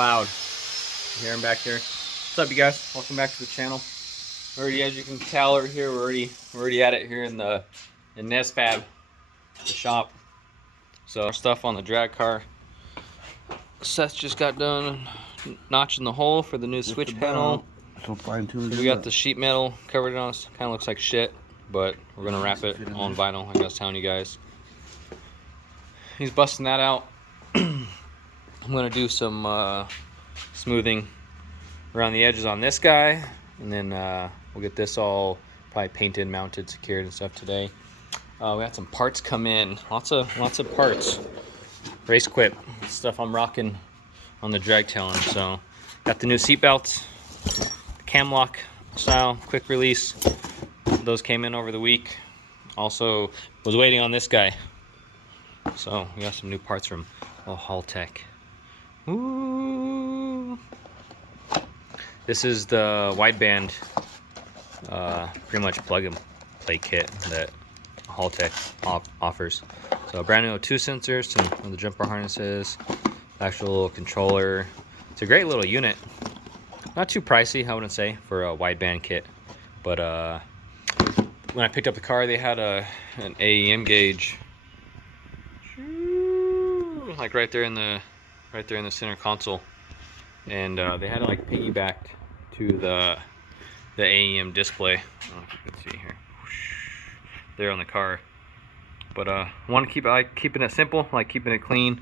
loud. You hear him back there? What's up, you guys? Welcome back to the channel. Already, as you can tell over here, we're already at it here in NesFab, the shop. So our stuff on the drag car. Seth just got done notching the hole for the new switch panel. So fine-tuned. We got the sheet metal covered on us. Kind of looks like shit, but we're gonna wrap it on vinyl, like I was telling you guys. He's busting that out. I'm gonna do some smoothing around the edges on this guy, and then we'll get this all probably painted, mounted, secured, and stuff today. We got some parts come in. Lots of parts. Race quip stuff I'm rocking on the drag Talon. So got the new seat belts, cam lock style, quick release. Those came in over the week. Also was waiting on this guy. So we got some new parts from Haltech. Ooh. This is the wideband, pretty much plug and play kit that Haltech offers. So brand new 2 sensors, some of the jumper harnesses, actual controller. It's a great little unit. Not too pricey, I wouldn't say, for a wideband kit. But when I picked up the car, they had an AEM gauge, like right there in the center console, and they had it like piggybacked to the AEM display. I don't know if you can see here, there on the car. But I want to keep keeping it simple, like keeping it clean.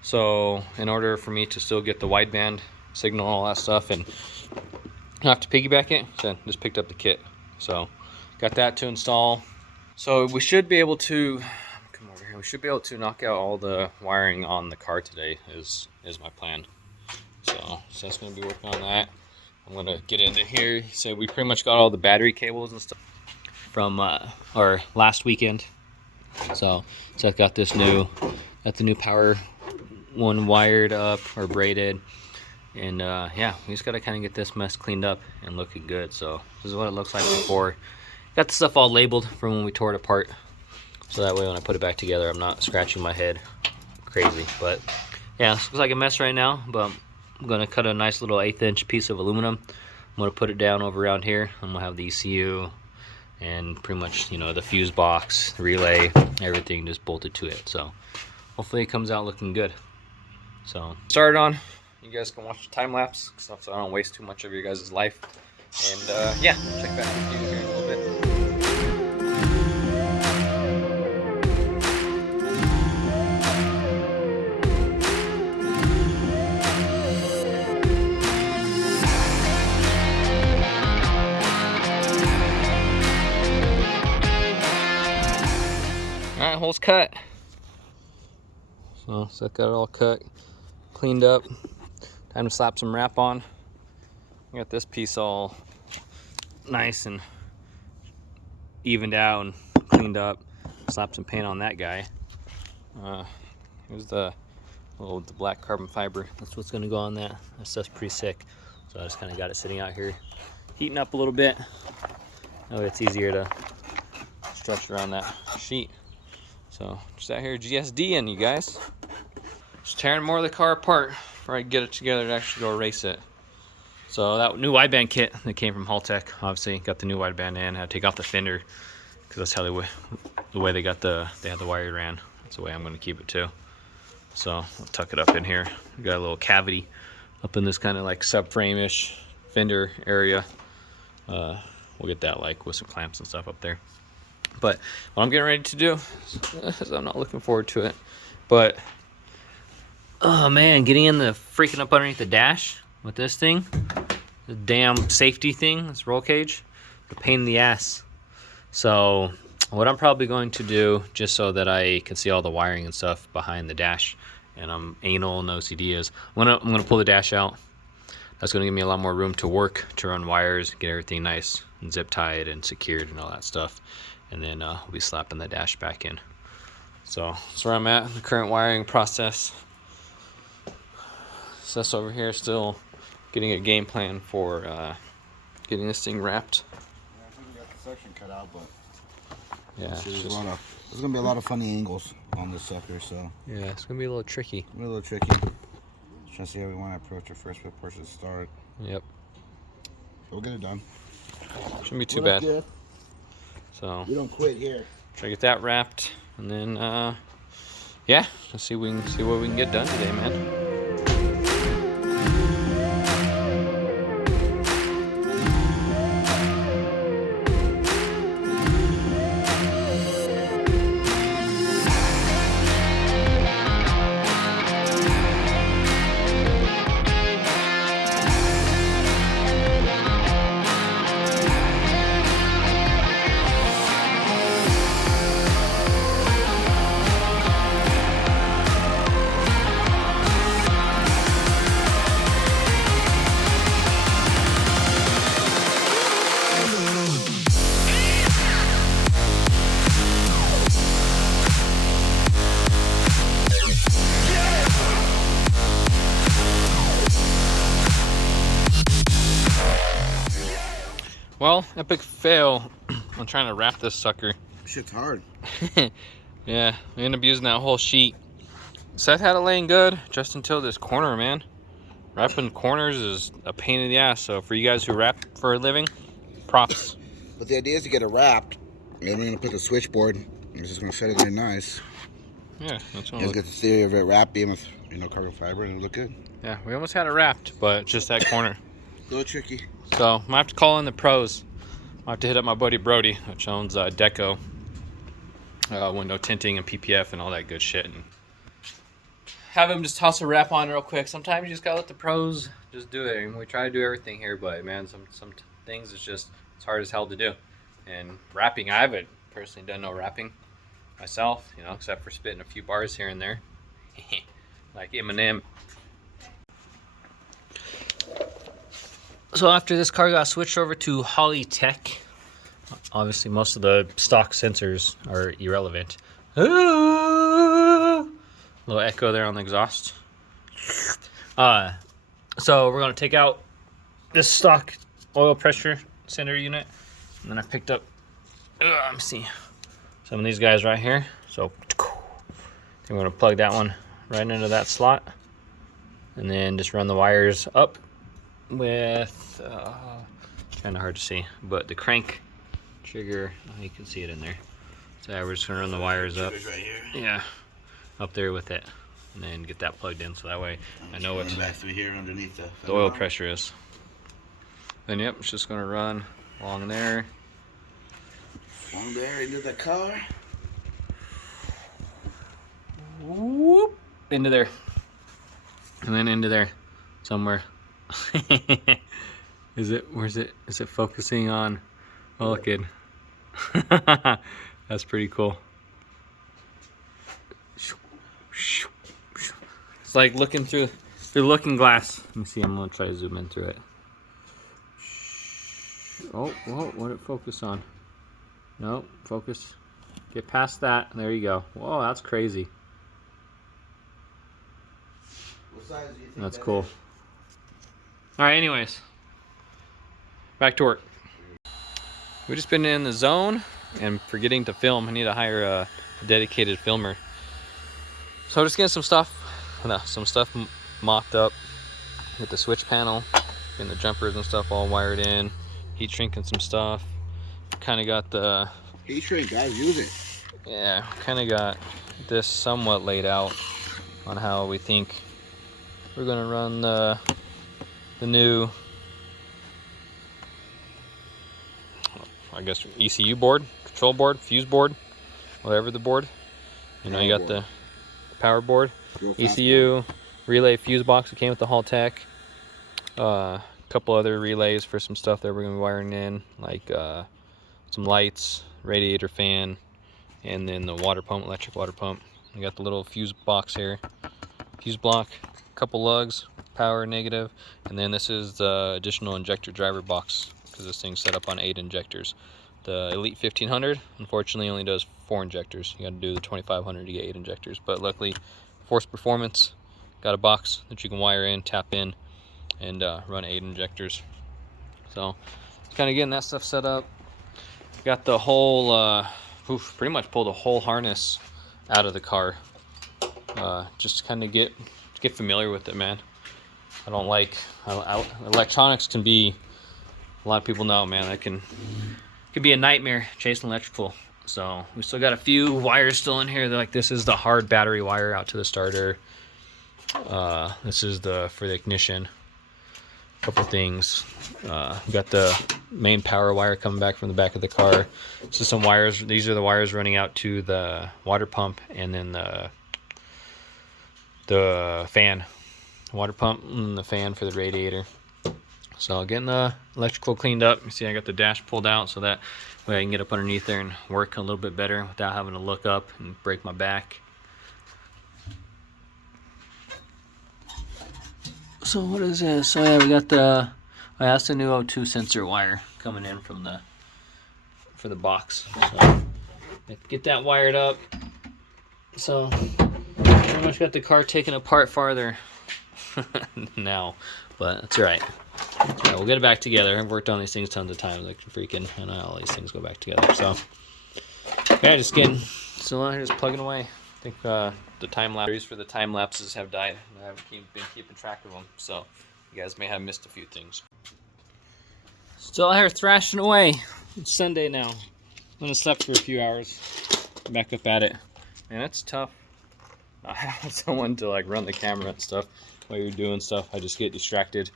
So in order for me to still get the wideband signal, all that stuff, and not have to piggyback it, so just picked up the kit. So got that to install. So we should be able to come over here. We should be able to knock out all the wiring on the car today. Is my plan. So that's going to be working on that. I'm going to get into here. So we pretty much got all the battery cables and stuff from our last weekend. So Seth got the new power one wired up or braided, and yeah, we just gotta kind of get this mess cleaned up and looking good. So this is what it looks like before. Got the stuff all labeled from when we tore it apart, so that way when I put it back together, I'm not scratching my head crazy. But yeah, this looks like a mess right now, but I'm gonna cut a nice little 1/8 inch piece of aluminum. I'm gonna put it down over around here. I'm gonna have the ECU and pretty much, you know, the fuse box, the relay, everything just bolted to it. So hopefully it comes out looking good. So started on, you guys can watch the time lapse stuff so I don't waste too much of your guys' life. And yeah, check back with you here in a little bit. Alright, hole's cut. So Seth got it all cut, cleaned up. Time to slap some wrap on. I got this piece all nice and evened out and cleaned up. Slap some paint on that guy. Here's the black carbon fiber. That's what's gonna go on that. That stuff's pretty sick. So I just kind of got it sitting out here, heating up a little bit. That way it's easier to stretch around that sheet. So just out here GSDing, you guys. Just tearing more of the car apart before I get it together to actually go race it. So that new wideband kit that came from Haltech, obviously got the new wideband in. I had to take off the fender because that's how the way they had the wire ran. That's the way I'm going to keep it too. So I'll tuck it up in here. We got a little cavity up in this kind of like subframe-ish fender area. We'll get that like with some clamps and stuff up there. But what I'm getting ready to do is I'm not looking forward to it. But oh man, getting in the freaking up underneath the dash with this thing, the damn safety thing, this roll cage, the pain in the ass. So what I'm probably going to do, just so that I can see all the wiring and stuff behind the dash, and I'm anal and OCD, is I'm gonna pull the dash out. That's gonna give me a lot more room to work, to run wires, get everything nice and zip tied and secured and all that stuff. And then we'll be slapping the dash back in. So that's where I'm at, the current wiring process. Seth's over here still getting a game plan for getting this thing wrapped. Yeah, I think we got the section cut out, but yeah, there's gonna be a lot of funny angles on this sucker, so yeah, it's gonna be a little tricky. A little tricky. Just see how we want to approach our first portion to start. Yep. We'll get it done. Shouldn't be too bad. Good. So We don't quit here. try to get that wrapped, and then yeah, let's see what we can get done today, man. Well, epic fail. I'm trying to wrap this sucker. Shit's hard. Yeah, we ended up using that whole sheet. Seth had it laying good just until this corner, man. Wrapping corners is a pain in the ass. So for you guys who wrap for a living, props. But the idea is to get it wrapped. And then we're gonna put the switchboard. We're just gonna set it there nice. Yeah, that's what Just get the theory of it wrapped being with, you know, carbon fiber, and it'll look good. yeah, we almost had it wrapped, but just that corner. A little tricky. So I have to call in the pros. I have to hit up my buddy Brody, which owns Deco, window tinting and PPF and all that good shit, and have him just toss a wrap on real quick. Sometimes you just gotta let the pros just do it. And we try to do everything here, but man, some things it's hard as hell to do. And wrapping, I haven't personally done no wrapping myself, you know, except for spitting a few bars here and there, like Eminem. So after this car got switched over to Haltech, obviously most of the stock sensors are irrelevant. Little echo there on the exhaust. So we're gonna take out this stock oil pressure sender unit, and then I picked up, let me see, some of these guys right here. So we're gonna plug that one right into that slot, and then just run the wires up with kind of hard to see, but the crank trigger, you can see it in there. So yeah, we're just gonna run the wires up, Right here. yeah, up there with it, and then get that plugged in, so that way I know what back through here underneath the oil pressure is. Then yep, it's just gonna run along there. Along there into the car. Whoop, into there, and then into there somewhere. Is it? Where's it? Is it focusing on? Oh, look it. That's pretty cool. It's like looking through the looking glass. Let me see. I'm gonna try to zoom in through it. Oh, whoa! What did it focus on? No, focus. Get past that. There you go. Whoa, that's crazy. What size do you think That's that cool. is? All right, anyways, back to work. We've just been in the zone and forgetting to film. I need to hire a dedicated filmer. So just getting some stuff mocked up with the switch panel and the jumpers and stuff all wired in, heat shrinking some stuff. Kind of got the Heat shrink, guys, use it. yeah, kind of got this somewhat laid out on how we think we're gonna run the new, I guess, ECU board, control board, fuse board, whatever the board. You know, you got the power board, ECU, relay fuse box that came with the Haltech. A couple other relays for some stuff that we're gonna be wiring in, like some lights, radiator fan, and then the water pump, electric water pump. We got the little fuse box here, fuse block, couple lugs, power negative, and then this is the additional injector driver box because this thing's set up on 8 injectors. The Elite 1500 unfortunately only does 4 injectors. You got to do the 2500 to get 8 injectors, but luckily Force Performance got a box that you can wire in, tap in, and run 8 injectors. So kind of getting that stuff set up. Got the whole pretty much pulled the whole harness out of the car, just kind of get familiar with it, man. I don't like electronics. Can be, a lot of people know, man, that can be a nightmare chasing electrical. So we still got a few wires still in here. They're like, this is the hard battery wire out to the starter. This is for the ignition. A couple things. We got the main power wire coming back from the back of the car. So some wires. These are the wires running out to the water pump, and then the fan, water pump, and the fan for the radiator. So getting the electrical cleaned up. You see, I got the dash pulled out so that way I can get up underneath there and work a little bit better without having to look up and break my back. So what is this? So yeah, we got that's the new O2 sensor wire coming in for the box. So get that wired up. So pretty much got the car taken apart farther now, but that's all right. We'll get it back together. I've worked on these things tons of times. Like freaking, and all these things go back together. So yeah, just getting still out here, just plugging away. I think the time lapses for the time lapses have died. I haven't been keeping track of them, so you guys may have missed a few things. Still out here thrashing away. It's Sunday now. I'm gonna sleep for a few hours. Back up at it. Man, that's tough. I have someone to like run the camera and stuff while you're doing stuff. I just get distracted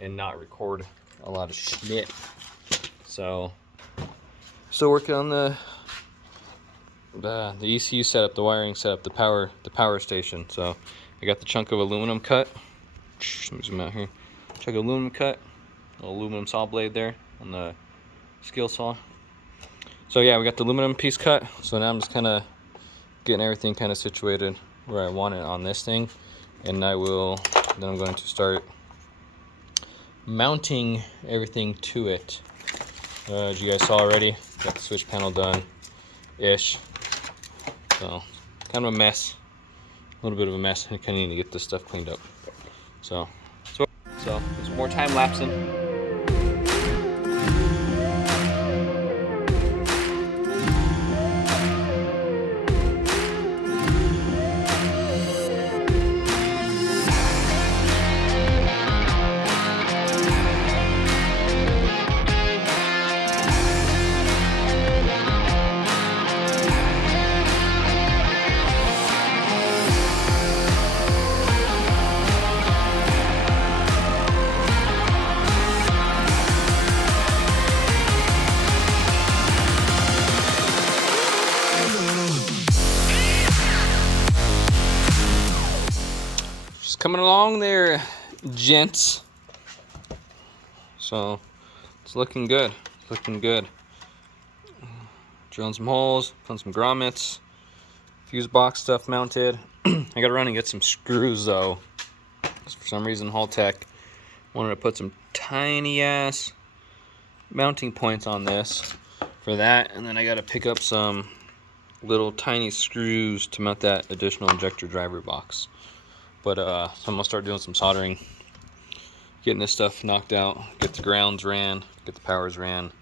and not record a lot of shit. So still working on the ECU setup, the wiring setup, the power station. So I got the chunk of aluminum cut. Let me zoom out here. Chunk of aluminum cut, a little aluminum saw blade there on the skill saw. So yeah, we got the aluminum piece cut. So now I'm just kind of getting everything kind of situated where I want it on this thing, and then I'm going to start mounting everything to it. As you guys saw already, got the switch panel done ish. So kind of a mess, a little bit of a mess. I kind of need to get this stuff cleaned up. So there's more time lapsing. Coming along there, gents. So it's looking good. Drilling some holes, putting some grommets, fuse box stuff mounted. I gotta run and get some screws though. For some reason, Haltech wanted to put some tiny ass mounting points on this for that, and then I gotta pick up some little tiny screws to mount that additional injector driver box. But so I'm gonna start doing some soldering, getting this stuff knocked out, get the grounds ran, get the powers ran,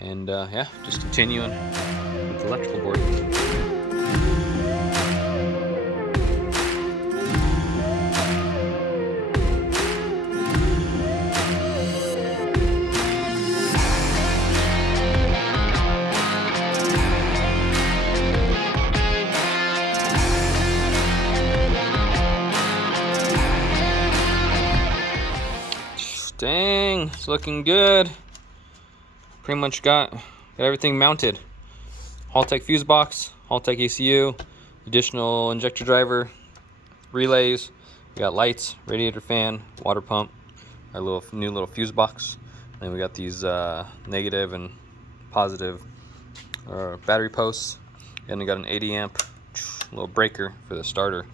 and yeah, just continuing with the electrical board. Dang, it's looking good. Pretty much got everything mounted. Haltech fuse box, Haltech ECU, additional injector driver, relays. We got lights, radiator fan, water pump, our new little fuse box. And we got these negative and positive battery posts. And we got an 80 amp little breaker for the starter.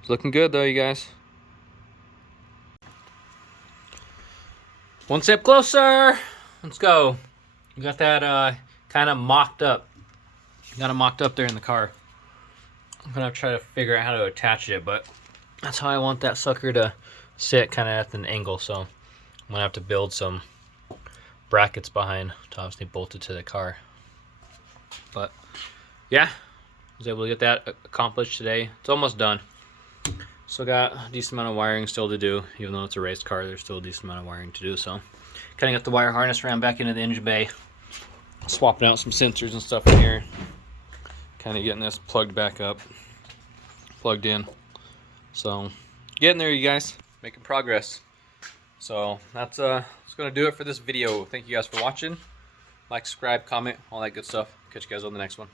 It's looking good though, you guys. One step closer. Let's go. We got that kind of mocked up. Got it mocked up there in the car. I'm gonna try to figure out how to attach it, but that's how I want that sucker to sit, kind of at an angle. So I'm gonna have to build some brackets behind to obviously bolt it to the car. But yeah, I was able to get that accomplished today. It's almost done. So got a decent amount of wiring still to do. Even though it's a race car, there's still a decent amount of wiring to do. So kind of got the wire harness ran back into the engine bay. Swapping out some sensors and stuff in here. Kind of getting this plugged back up. Plugged in. So getting there, you guys. Making progress. So that's going to do it for this video. Thank you guys for watching. Like, subscribe, comment, all that good stuff. Catch you guys on the next one.